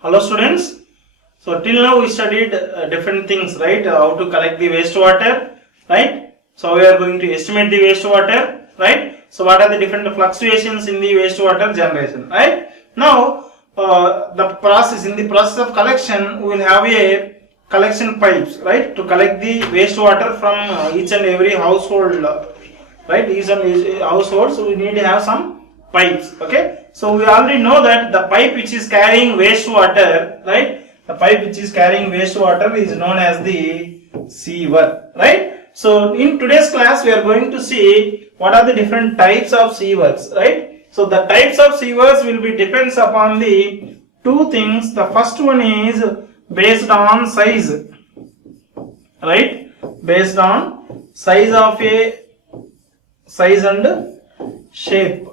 Hello students. So till now we studied different things, right? How to collect the wastewater, right? So we are going to estimate the wastewater, right? So what are the different fluctuations in the wastewater generation, right? Now in the process of collection, we will have a collection pipes, right? To collect the wastewater from each and every household, right? Each and each household, so we need to have some pipes. Okay, so we already know that the pipe which is carrying wastewater, right? The pipe which is carrying wastewater is known as the sewer, right? So in today's class we are going to see what are the different types of sewers, right? So the types of sewers will be depends upon the two things. The first one is based on size, right? Based on size of a size and shape.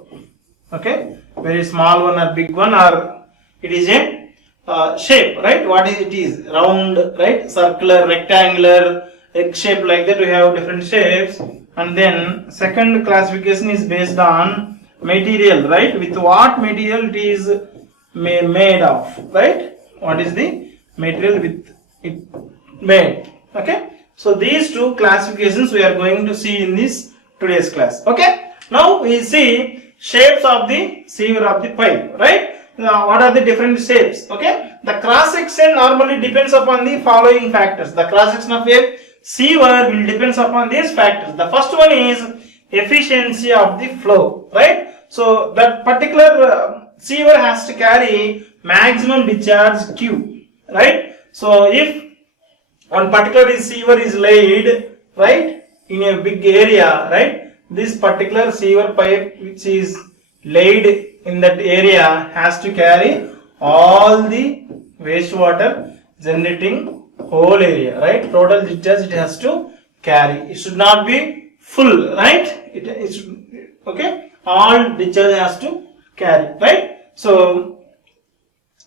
Okay, very small one or big one, or it is a shape, right? What is it is round, right? Circular, rectangular, egg shape, like that we have different shapes. And then second classification is based on material, right? With what material it is made of, right? What is the material with it made? Okay, so these two classifications we are going to see in this today's class. Okay, now we see shapes of the sewer of the pipe, right? Now, what are the different shapes? Okay, the cross section normally depends upon the following factors. The cross section of a sewer will depends upon these factors. The first one is efficiency of the flow, right? So that particular sewer has to carry maximum discharge Q, right? So if one particular sewer is laid, right, in a big area, right, this particular sewer pipe which is laid in that area has to carry all the wastewater generating whole area, right? Total discharge it has to carry. It should not be full, right? It should, okay, all discharge has to carry, right? So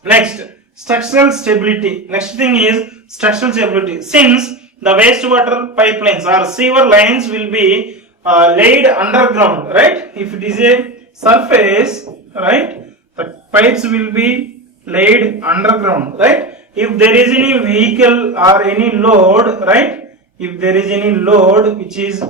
next, structural stability. Next thing is structural stability. Since the wastewater pipelines or sewer lines will be laid underground, right? If it is a surface, right, the pipes will be laid underground, right? If there is any vehicle or any load, right, if there is any load which is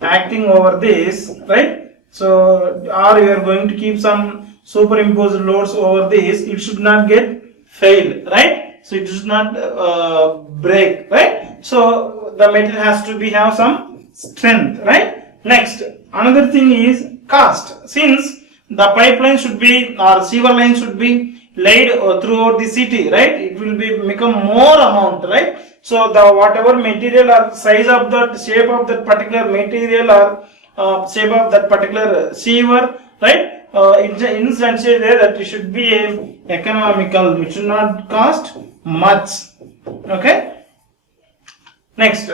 acting over this, right, so or you are going to keep some superimposed loads over this, it should not get failed, right? So it should not break, right? So the metal has to be have some strength, right? Next, another thing is cost. Since the pipeline should be or sewer line should be laid throughout the city, right? It will be become more amount, right? So the whatever material or size of that shape of that particular material or shape of that particular sewer, right? In such a way that it should be economical. It should not cost much. Okay. Next,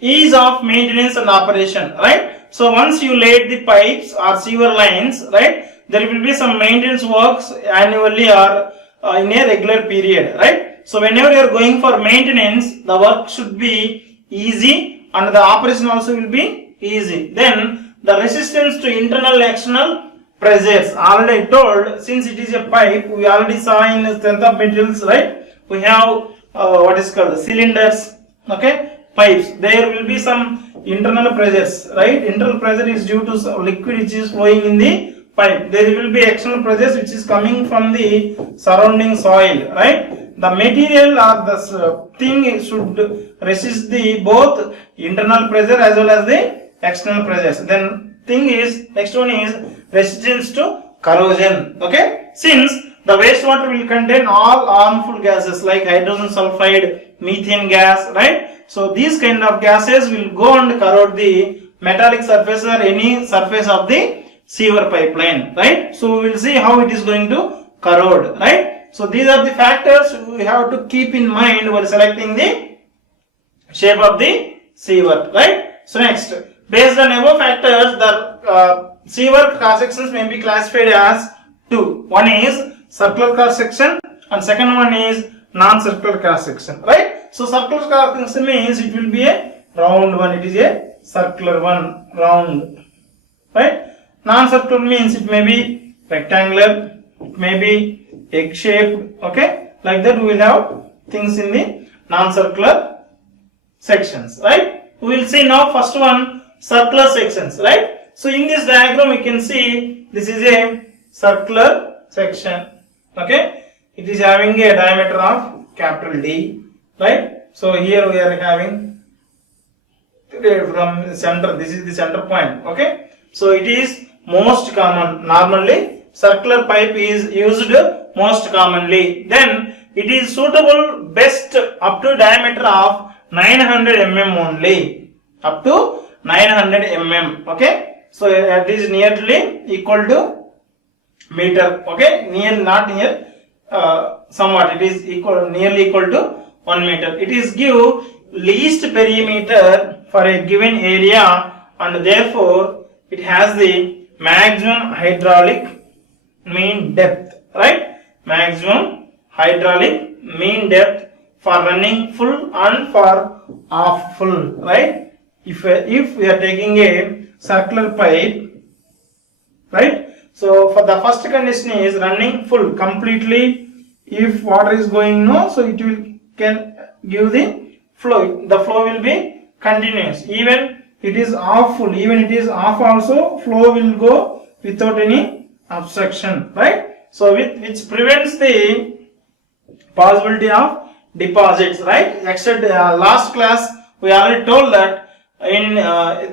ease of maintenance and operation, right? So once you laid the pipes or sewer lines, right, there will be some maintenance works annually or in a regular period, right? So whenever you are going for maintenance, the work should be easy and the operation also will be easy. Then the resistance to internal external pressures. Already I told, since it is a pipe, we already saw in the strength of materials, right? We have what is called cylinders, okay, pipes. There will be some internal pressures, right? Internal pressure is due to liquid which is flowing in the pipe. There will be external pressures which is coming from the surrounding soil, right? The material or the thing should resist the both internal pressure as well as the external pressures. Then thing is, next one is resistance to corrosion, okay? Since the wastewater will contain all harmful gases like hydrogen sulfide, methane gas, right? So these kind of gases will go and corrode the metallic surface or any surface of the sewer pipeline, right? So we will see how it is going to corrode, right? So these are the factors we have to keep in mind while selecting the shape of the sewer, right? So next, based on above factors, the sewer cross sections may be classified as two. One is circular cross section and second one is non-circular cross section, right? So circular cross section means it will be a round one, it is a circular one, round, right? Non-circular means it may be rectangular, it may be egg shaped, okay, Like that we will have things in the non-circular sections, right? We will see now first one, circular sections, right? So in this diagram we can see this is a circular section, okay? It is having a diameter of capital D, right? So here we are having from center, this is the center point, okay? So it is most common. Normally circular pipe is used most commonly. Then it is suitable best up to diameter of 900 mm only, up to 900 mm, okay? So it is nearly equal to meter, okay? Not near, somewhat it is equal, nearly equal to 1 meter. It is give least perimeter for a given area, and therefore it has the maximum hydraulic mean depth, right? Maximum hydraulic mean depth for running full and for half full, right? If we are taking a circular pipe, right? So for the first condition is running full completely. If water is going no, so it will can give the flow. The flow will be continuous. Even it is half full, even it is half also, flow will go without any obstruction, right? So which prevents the possibility of deposits, right? Except last class we already told that in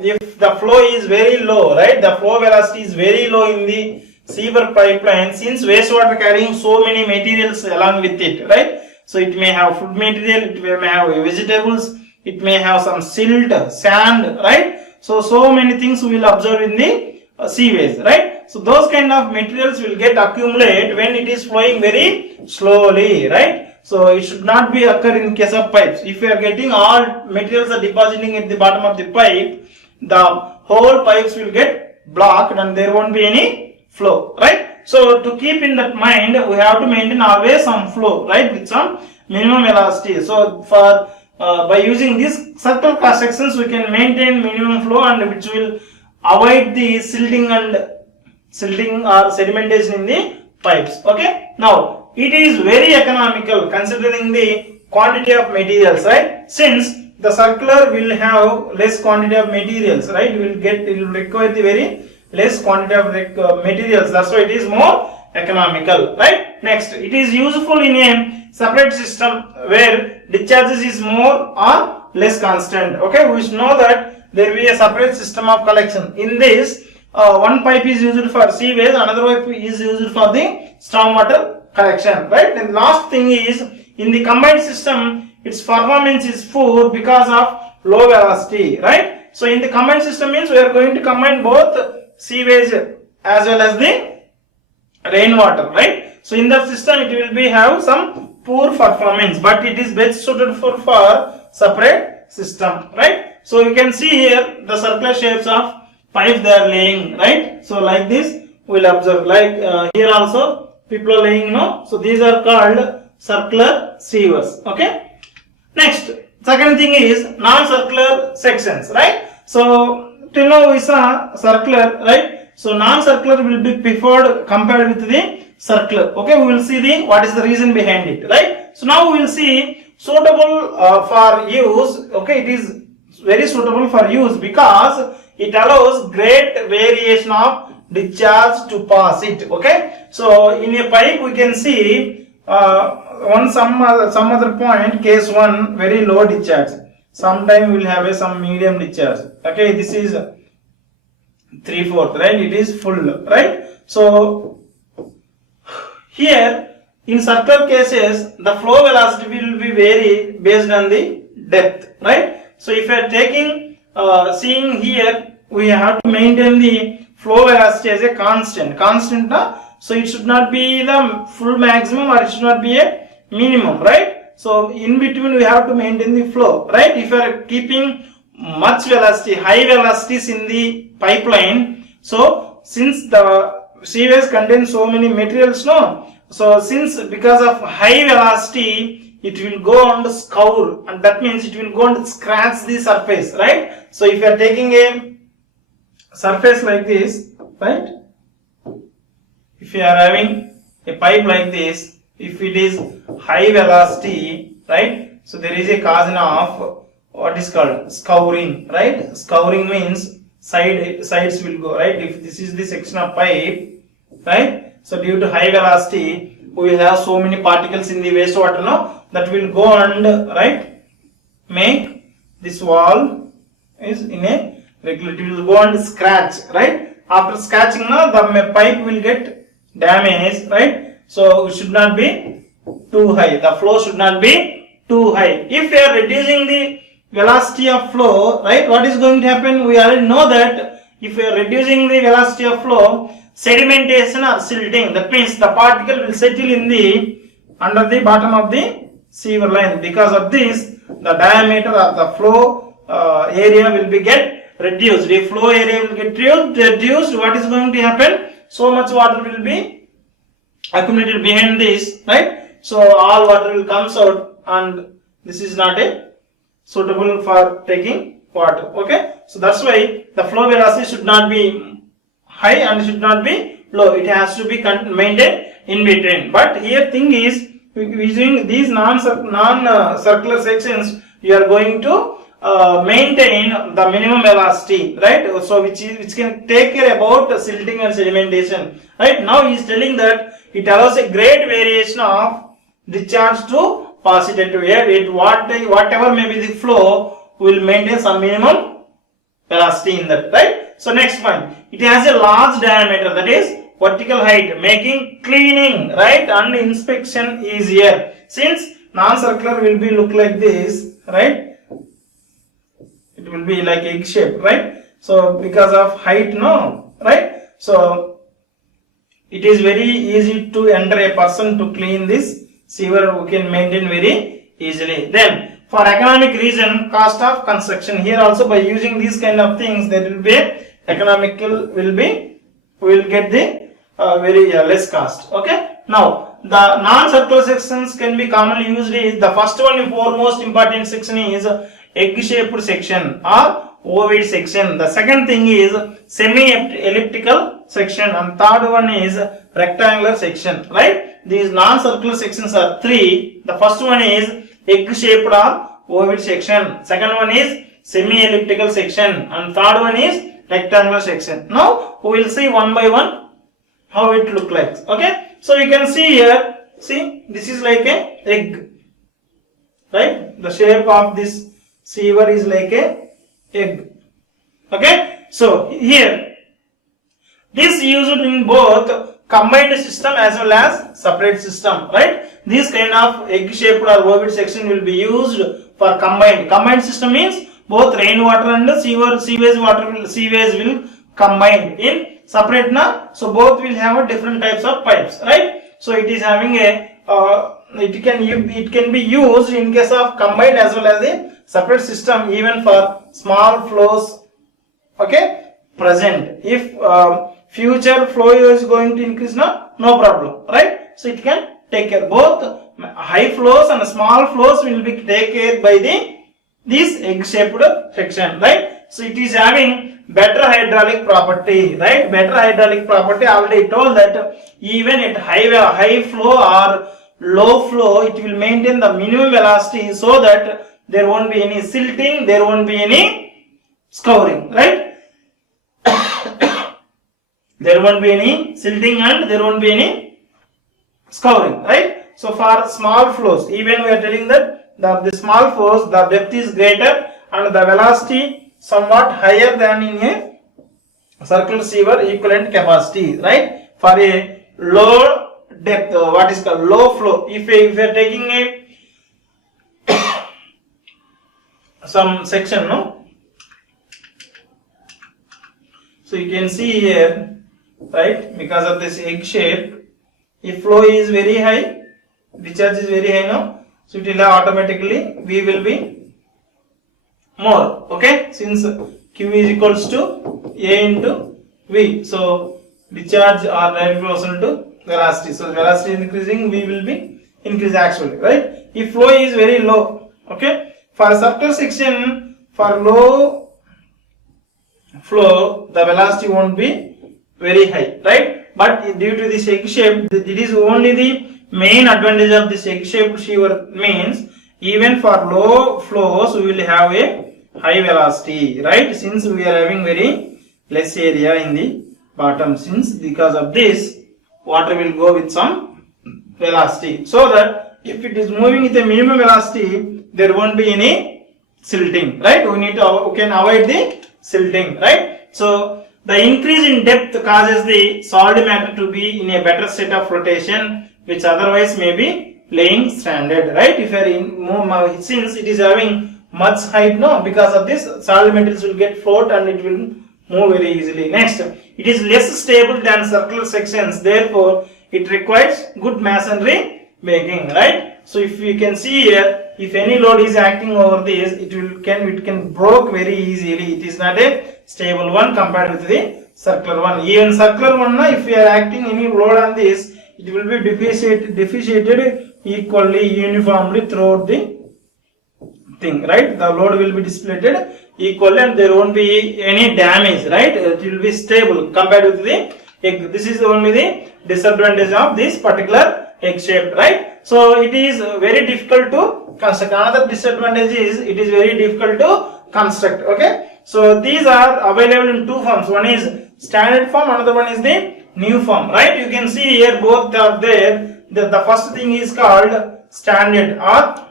if the flow is very low, right? The flow velocity is very low in the sewer pipeline, since wastewater carrying so many materials along with it, right? So it may have food material, it may have vegetables, it may have some silt, sand, right? So many things we will observe in the seaways, right? So those kind of materials will get accumulate when it is flowing very slowly, right? So it should not be occur in case of pipes. If you are getting all materials are depositing at the bottom of the pipe, the whole pipes will get blocked and there won't be any flow, right? So to keep in that mind, we have to maintain always some flow, right, with some minimum velocity. So for by using these circular cross sections, we can maintain minimum flow, and which will avoid the silting or sedimentation in the pipes. Okay. Now it is very economical considering the quantity of materials, right? Since the circular will have less quantity of materials, right? It will require the very less quantity of materials. That's why it is more economical, right? Next, it is useful in a separate system where discharges is more or less constant. Okay, we should know that there will be a separate system of collection. In this, one pipe is used for seaways, another pipe is used for the stormwater collection, right? And last thing is, in the combined system, its performance is poor because of low velocity, right? So in the combined system means we are going to combine both sewage as well as the rainwater, right? So in that system it will be have some poor performance, but it is best suited for separate system, right? So you can see here the circular shapes of pipes they are laying, right? So like this we will observe, like here also people are laying, so these are called circular sewers. Okay. Next, second thing is non-circular sections, right? So till now we saw circular, right? So non-circular will be preferred compared with the circular. Okay, we will see what is the reason behind it, right? So now we will see suitable for use. Okay, it is very suitable for use because it allows great variation of discharge to pass it. Okay, so in a pipe we can see some other point, case 1 very low discharge. Sometime we will have some medium discharge. Okay, this is 3/4, right? It is full, right? So here in circular cases the flow velocity will be vary based on the depth, right? So if you are taking seeing here, we have to maintain the flow velocity as a constant. So it should not be the full maximum or it should not be a minimum, right? So in between we have to maintain the flow, right? If you are keeping much velocity, high velocities in the pipeline, so since the seaways contain so many materials, so since because of high velocity it will go and scour, and that means it will go and scratch the surface, right? So if you are taking a surface like this, right? If you are having a pipe like this, if it is high velocity, right? So there is a cause of what is called scouring, right? Scouring means sides will go, right? If this is the section of pipe, right? So due to high velocity, we will have so many particles in the wastewater now that will go and, right, make this wall is in a regular, it will go and scratch, right? After scratching now the pipe will get damaged, right? So it should not be too high, the flow should not be too high. If we are reducing the velocity of flow, right, what is going to happen? We already know that if we are reducing the velocity of flow, sedimentation or silting, that means the particle will settle in the under the bottom of the sewer line. Because of this, the diameter of the flow area will be get reduced. The flow area will get reduced. What is going to happen? So much water will be accumulated behind this, right? So all water will comes out, and this is not a suitable for taking water. Okay, so that's why the flow velocity should not be high and should not be low. It has to be maintained in between. But here thing is, using these non-circular sections, you are going to maintain the minimum velocity, right? So which can take care about silting and sedimentation. Right now he is telling that it allows a great variation of discharge to pass it into air. Whatever may be the flow, will maintain some minimum velocity in that, right? So next point, it has a large diameter, that is vertical height, making cleaning, right, and inspection easier. Since non-circular will be look like this, right? It will be like egg shape, right? So because of height, no, right? So it is very easy to enter a person to clean this sewer, we can maintain very easily. Then for economic reason, cost of construction, here also by using these kind of things, there will be economical, will be, we will get the very less cost. Okay, now the non-circular sections can be commonly used. Is the first one, the foremost important section is egg shaped section or ovoid section. The second thing is semi-elliptical section, and third one is rectangular section, right? These non-circular sections are three. The first one is egg shaped or ovoid section, second one is semi-elliptical section, and third one is rectangular section. Now we will see one by one how it look like. Okay, so you can see here, see this is like a egg, right? The shape of this sewer is like a egg. Okay, so here this used in both combined system as well as separate system, right? This kind of egg shaped or ovoid section will be used for combined system, means both rainwater and sewage will combine. In separate na, so both will have a different types of pipes, right? So it is having a it can be used in case of combined as well as a separate system, even for small flows, okay, present. If future flow is going to increase, no problem, right? So it can take care, both high flows and small flows will be taken care by this egg shaped section, right? So it is having better hydraulic property, right? Better hydraulic property, already told that even at high flow or low flow, it will maintain the minimum velocity, so that there won't be any silting, there won't be any scouring, right? There won't be any silting and there won't be any scouring, right? So for small flows, even we are telling that the small flows, the depth is greater and the velocity somewhat higher than in a circular sewer equivalent capacity, right? For a low depth, what is called low flow, if we are taking a some section, no? So you can see here, right, because of this egg shape, if flow is very high, discharge is very high now, so it will have automatically V will be more, okay, since Q is equals to A into V, so discharge or directly proportional to velocity, so velocity increasing, V will be increase actually, right? If flow is very low, okay, for circular section, for low flow, the velocity won't be very high, right? But due to this egg shape, it is only the main advantage of this egg-shaped shear means even for low flows we will have a high velocity, right? Since we are having very less area in the bottom, since because of this water will go with some velocity, so that if it is moving with a minimum velocity there won't be any silting, right? We can avoid the silting, right? So the increase in depth causes the solid matter to be in a better state of flotation, which otherwise may be laying stranded, right? If you are in since it is having much height, no, because of this solid metals will get float and it will move very easily. Next, it is less stable than circular sections, therefore it requires good masonry making, right? So if you can see here, if any load is acting over this, it can break very easily. It is not a stable one compared with the circular one. Even circular one, if you are acting any load on this, it will be differentiated equally, uniformly throughout the thing, right? The load will be displayed equally and there won't be any damage, right? It will be stable compared with the egg. This is only the disadvantage of this particular egg shaped, right? So it is very difficult to construct. Another disadvantage is it is very difficult to construct, okay? So these are available in two forms. One is standard form, another one is the new form, right? You can see here both are there. The first thing is called standard or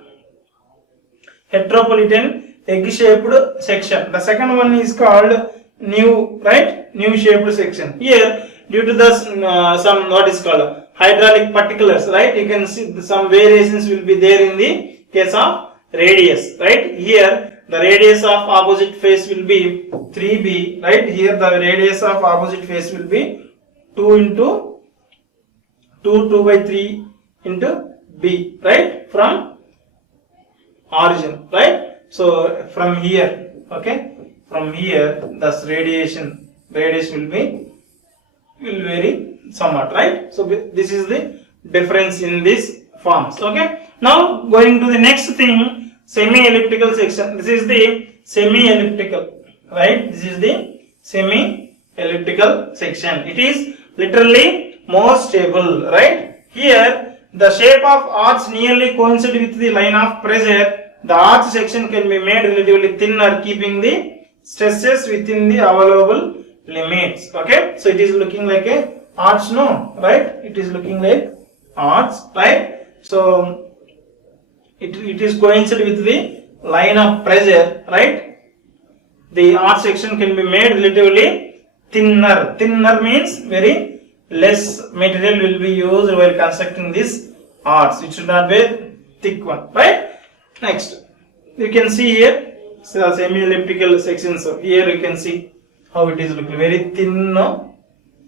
heteropolitan egg shaped section. The second one is called new, right? New shaped section. Here due to the some what is called hydraulic particulars, right? You can see some variations will be there in the case of radius, right? Here the radius of opposite face will be 3b, right? Here the radius of opposite face will be 2 into 2 by 3 into b, right? From origin, right? So from here, okay, from here thus radius will vary somewhat, right? So this is the difference in these forms, okay? Now going to the next thing, semi-elliptical section. This is the semi-elliptical, right? This is the semi-elliptical section. It is literally more stable, right? Here the shape of arch nearly coincides with the line of pressure. The arch section can be made relatively thinner, keeping the stresses within the allowable limits, okay? So it is looking like a arch, no, right? It is looking like arch, right? So it is coincided with the line of pressure, right? The arch section can be made relatively thinner. Thinner means very less material will be used while constructing this arch. It should not be a thick one, right? Next, you can see here semi-elliptical section. So here you can see how it is looking very thin, no?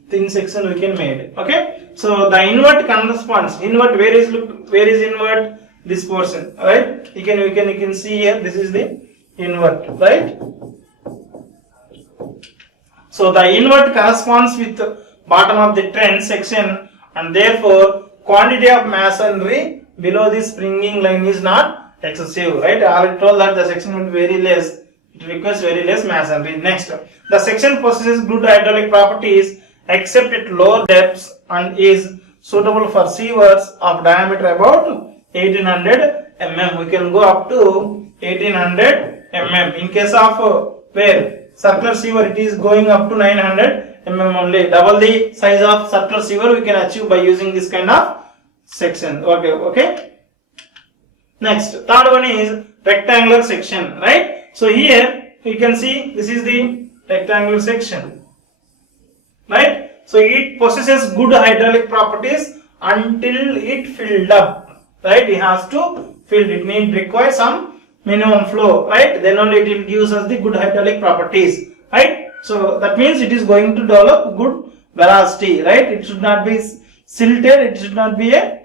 Thin section we can made, okay? So the invert corresponds. Invert, where is invert? This portion, right? You can see here, this is the invert, right? So the invert corresponds with the bottom of the trench section, and therefore quantity of masonry below the springing line is not excessive, right? I already told that the section will be very less. It requires very less masonry. Next, the section possesses good hydraulic properties except at lower depths and is suitable for sievers of diameter about 1800 mm. We can go up to 1800 mm. In case of where circular siever, it is going up to 900 mm only. Double the size of circular siever we can achieve by using this kind of section. Okay. Next, third one is rectangular section, right? So here you can see this is the rectangular section, right? So it possesses good hydraulic properties until it filled up, right? It has to fill it, require some minimum flow, right? Then only it will give us the good hydraulic properties, right? So that means it is going to develop good velocity, right? It should not be silted, it should not be a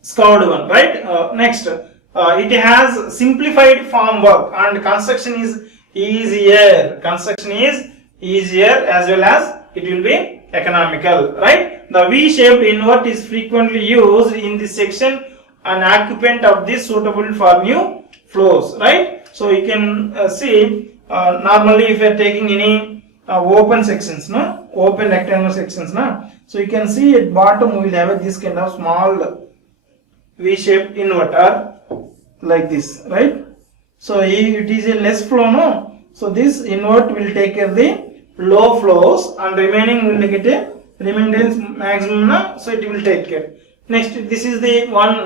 scoured one, right? Next, it has simplified form work and construction is easier. Construction is easier as well as it will be economical, right? The V-shaped invert is frequently used in this section. An occupant of this suitable for new flows, right? So you can see normally if you are taking any open sections, no, open rectangular sections na. So you can see at bottom we will have this kind of small V-shaped inverter like this, right? So it is a less flow, no? So this invert will take care of the low flows and remaining will get a remaining maximum na. So it will take care. Next, this is the one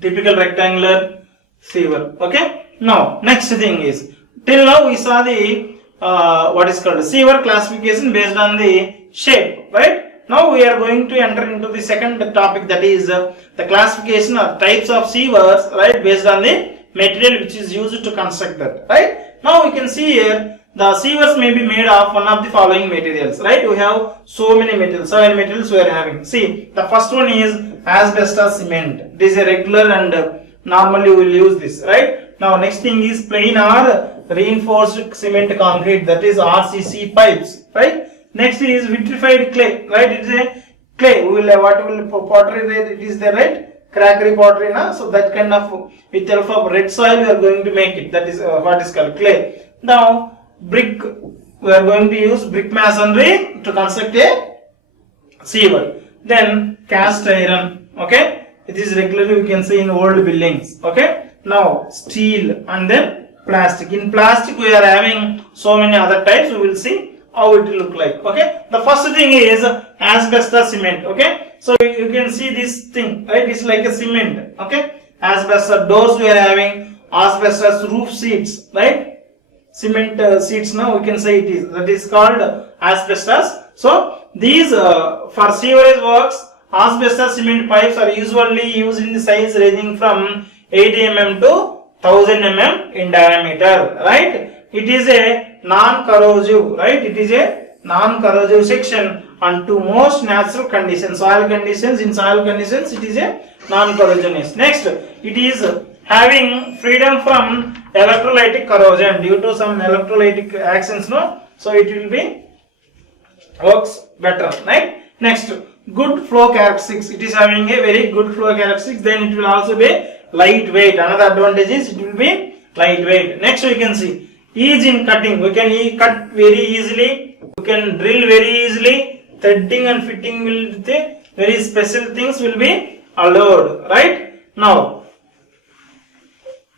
typical rectangular sieve. Okay. Now next thing is, till now we saw the what is called sieve classification based on the shape, right? Now we are going to enter into the second topic, that is the classification of types of sievers, right, based on the material which is used to construct that, right? Now we can see here the sievers may be made of one of the following materials, right? We have so many materials, 7 materials we are having. See, the first one is asbestos cement. It is a regular and normally we will use this, right? Now next thing is plain or reinforced cement concrete, that is RCC pipes, right? Next is vitrified clay, right? It is a clay. We will have what will pottery it is there, right? Crackery pottery, na? So that kind of with help of red soil we are going to make it. That is what is called clay. Now brick, we are going to use brick masonry to construct a sewer. Then cast iron, okay? It is regularly we can see in old buildings, okay? Now steel and then plastic. In plastic we are having so many other types. We will see how it will look like, okay? The first thing is asbestos cement, okay? So you can see this thing, right? It's like a cement, okay? Asbestos doors we are having, asbestos roof sheets, right? Cement sheets, now we can say it is, that is called asbestos. So these for sewerage works, asbestos cement pipes are usually used in the size ranging from 80 mm to 1000 mm in diameter, right? It is a non-corrosive, right? It is a non-corrosive section and to most natural conditions, soil conditions. In soil conditions, it is a non-corrosionist. Next, it is having freedom from electrolytic corrosion due to some electrolytic actions, no? So it will be works better, right? Next, good flow characteristics. It is having a very good flow characteristics. Then it will also be lightweight. Another advantage is it will be lightweight. Next, we can see ease in cutting. We can cut very easily. We can drill very easily. Threading and fitting will be very special things will be allowed, right? Now,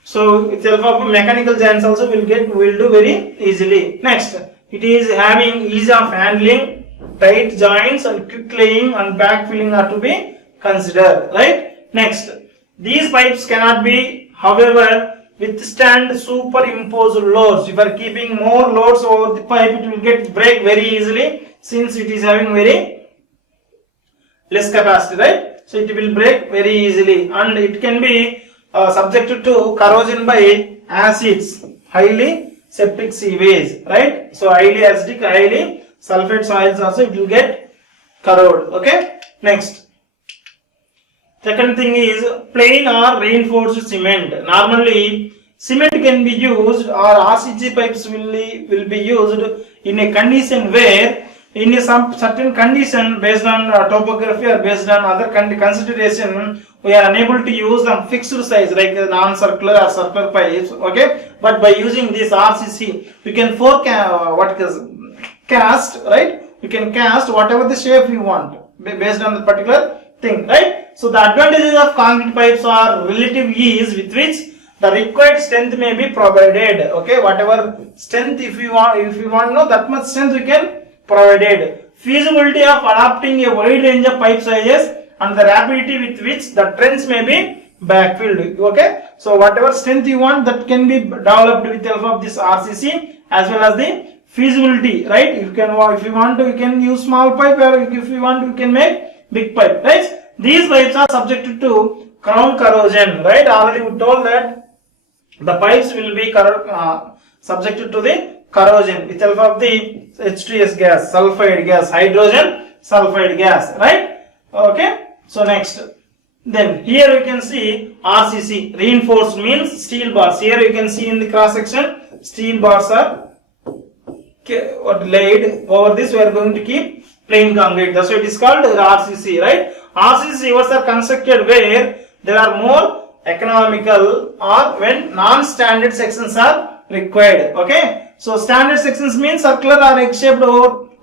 so with help of mechanical joints also will do very easily. Next, it is having ease of handling, tight joints and quick laying and backfilling are to be considered, right? Next, these pipes cannot be, however, withstand superimposed loads. If you are keeping more loads over the pipe, it will get break very easily since it is having very less capacity, right? So it will break very easily and it can be subjected to corrosion by acids, highly septic sewage, right? So highly acidic, highly sulfate soils also it will get corrode, okay? Next. Second thing is plain or reinforced cement. Normally, cement can be used or RCC pipes will be used in a condition where in a some certain condition based on topography or based on other consideration we are unable to use some fixed size like non-circular or circular pipes, okay? But by using this RCC, we can cast, right? You can cast whatever the shape you want based on the particular thing, right? So the advantages of concrete pipes are relative ease with which the required strength may be provided, okay? Whatever strength if you want to know that much strength we can provided. Feasibility of adopting a wide range of pipe sizes and the rapidity with which the trench may be backfilled, okay? So whatever strength you want that can be developed with the help of this RCC as well as the feasibility, right? If you want to, you can use small pipe, or if you want to, you can make big pipe, right? These pipes are subjected to crown corrosion, right? Already we told that the pipes will be subjected to the corrosion with help of the H2S gas, sulfide gas, hydrogen sulfide gas, right? Okay. So next, then here you can see RCC, reinforced means steel bars. Here you can see in the cross section steel bars are laid. Over this we are going to keep plain concrete. That's why it is called RCC, right? RCC sewers are constructed where there are more economical or when non-standard sections are required. Okay, so standard sections means circular or egg-shaped.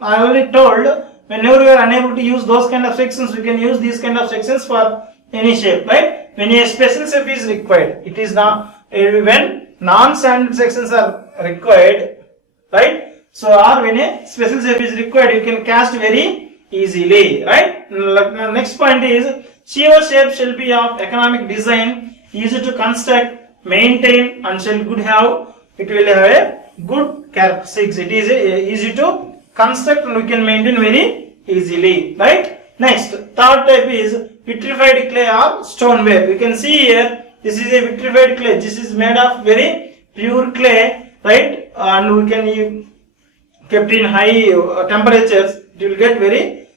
I already told, whenever you are unable to use those kind of sections, you can use these kind of sections for any shape, right? When a special shape is required, it is not when non-standard sections are required, right? So, or when a special shape is required, you can cast very easily, right? Next point is shear shape shall be of economic design, easy to construct, maintain, and shall good have. It will have a good characteristics. It is easy to construct and we can maintain very easily, right? Next, third type is vitrified clay or stoneware. We can see here, this is a vitrified clay. This is made of very pure clay, right? And we can kept in high temperatures, it will get very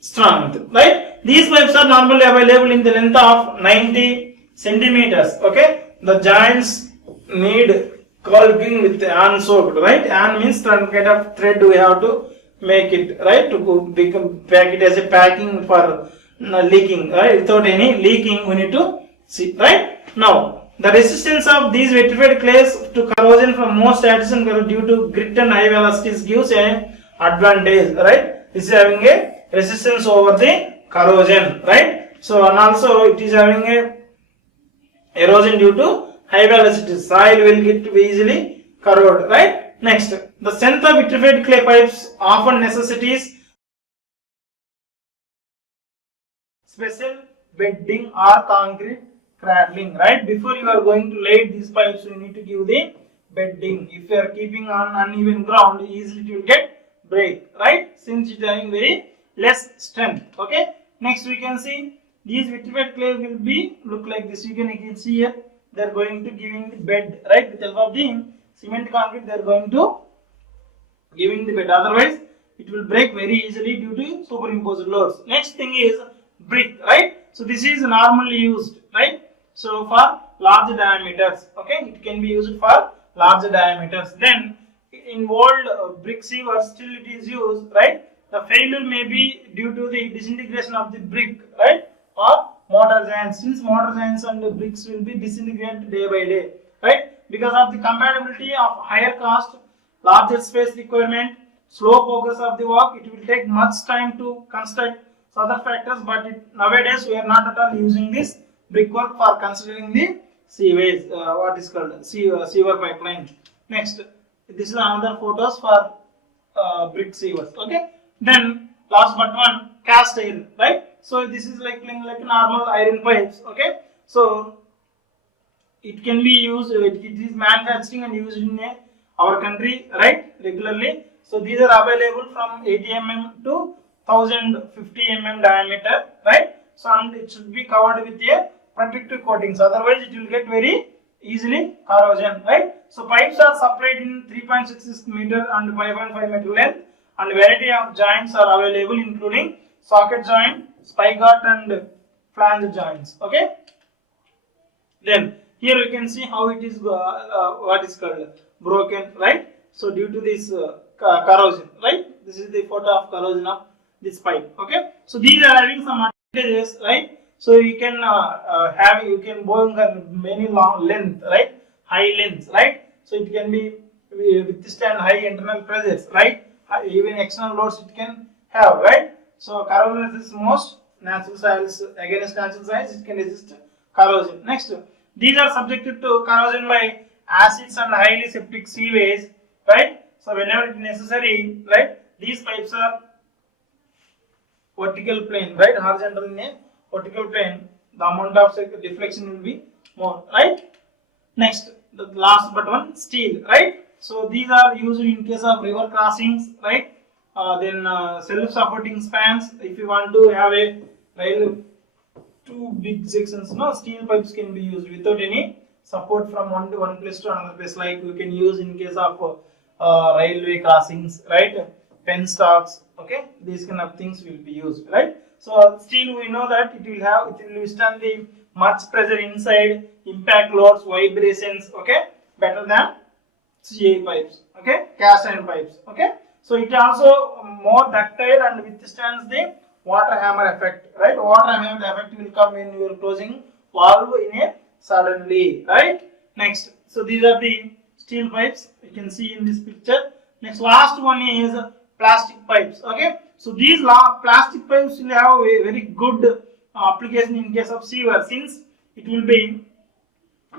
strong, right? These pipes are normally available in the length of 90 centimeters. Okay, the joints need caulking with an soaked, right? An means some kind of thread we have to make it, right, to become pack it as a packing for leaking, right? Without any leaking we need to see, right? Now the resistance of these vitrified clays to corrosion from most actions due to grit and high velocities gives a advantage, right? This is having a resistance over the corrosion, right? So and also it is having a erosion due to high velocity. Soil will get easily corroded, right? Next, the strength of vitrified clay pipes often necessitates special bedding or concrete cradling, right? Before you are going to lay these pipes, you need to give the bedding. If you are keeping on uneven ground, easily it will get break, right? Since it is having very less strength. Okay. Next, we can see these vitrified clay will be look like this. You can see here they are going to giving the bed, right? With the help of the cement concrete, they are going to giving the bed. Otherwise, it will break very easily due to superimposed loads. Next thing is brick, right? So this is normally used, right? So for large diameters, okay, it can be used for large diameters. Then in old brick sievers, still it is used, right? The failure may be due to the disintegration of the brick, right? Or mortar joints. Since mortar joints and the bricks will be disintegrated day by day, right? Because of the compatibility of higher cost, larger space requirement, slow progress of the work, it will take much time to construct other factors, but nowadays we are not at all using this brickwork for considering the sewage, what is called sewer pipeline. Next, this is another photos for brick sewers. Okay. Then last but one, cast iron, right? So this is like normal iron pipes. Okay. So it can be used. It is manufacturing and used in our country, right, regularly. So these are available from 80 mm to 1050 mm diameter, right? So and it should be covered with a protective coatings. Otherwise, it will get very easily corrosion, right? So pipes are supplied in 3.66 meter and 5.5 meter length, and variety of joints are available, including socket joint, spigot, and flange joints. Okay. Then here you can see how it is what is called broken, right? So due to this corrosion, right? This is the photo of corrosion of this pipe. Okay. So these are having some advantages, right? So you can you can bone many long length, right? High lengths, right? So it can be withstand high internal pressures, right? Even external loads it can have, right? So corrosion resist most natural soils against natural soils, it can resist corrosion. Next, these are subjected to corrosion by acids and highly septic sewage, right? So whenever it is necessary, right? These pipes are vertical plane, right? Horizontal in a vertical plane, the amount of deflection will be more, right? Next, the last but one, steel, right? So these are used in case of river crossings, right? Then self-supporting spans. If you want to have a rail, two big sections, steel pipes can be used without any support from one place to another place. Like we can use in case of railway crossings, right? Penstocks, okay? These kind of things will be used, right? So steel, we know that it will withstand the much pressure inside, impact loads, vibrations, okay? Better than CA pipes, okay? Cast iron pipes, okay? So it also more ductile and withstands the water hammer effect, right? Water hammer effect will come when you are closing valve in a suddenly, right? Next, so these are the steel pipes you can see in this picture. Next last one is plastic pipes. Okay, so these plastic pipes will have a very good application in case of sewer, since it will be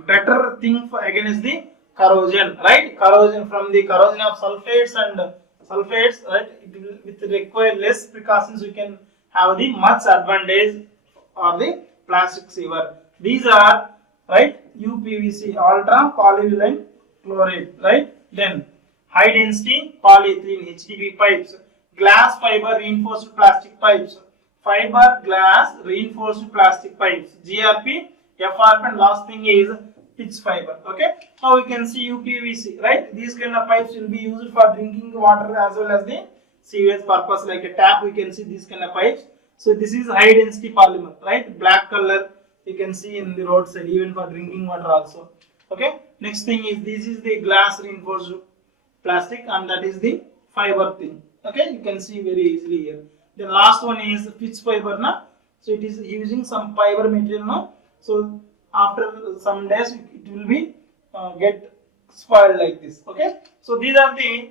better thing for against the corrosion, right? Corrosion from the corrosion of sulfates and sulfates, right? It will with require less precautions we can have the much advantage of the plastic sewer. These are, right, UPVC, ultra polyvinyl chloride, right? Then high density polyethylene HDPE pipes, glass fiber reinforced plastic pipes, fiber glass reinforced plastic pipes, GRP, FRP, and last thing is pitch fiber. Okay, now we can see UPVC, right? These kind of pipes will be used for drinking water as well as the sewage purpose, like a tap. We can see these kind of pipes. So this is high density polymer, right? Black color you can see in the roadside even for drinking water also. Okay, next thing is this is the glass reinforced plastic, and that is the fiber thing. Okay, you can see very easily here. The last one is pitch fiber na. So it is using some fiber material now. So after some days it will be get spoiled like this. Okay, so these are the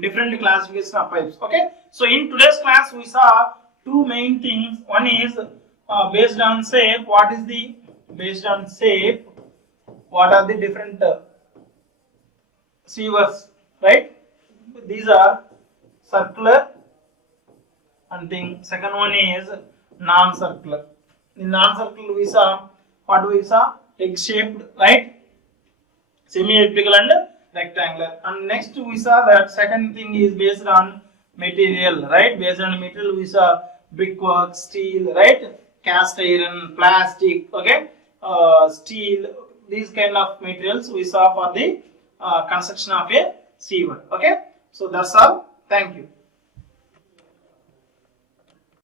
different classification of pipes. Okay, so in today's class we saw two main things. One is based on shape. What is the based on shape? What are the different sewers, right? These are circular, and thing. Second one is non-circular. In non-circular we saw what we saw, egg-shaped, right? Semi-elliptical and rectangular. And next we saw that second thing is based on material, right? Based on material we saw brickwork, steel, right? Cast iron, plastic, okay? Steel, these kind of materials we saw for the construction of a sewer. Okay, so that's all. Thank you.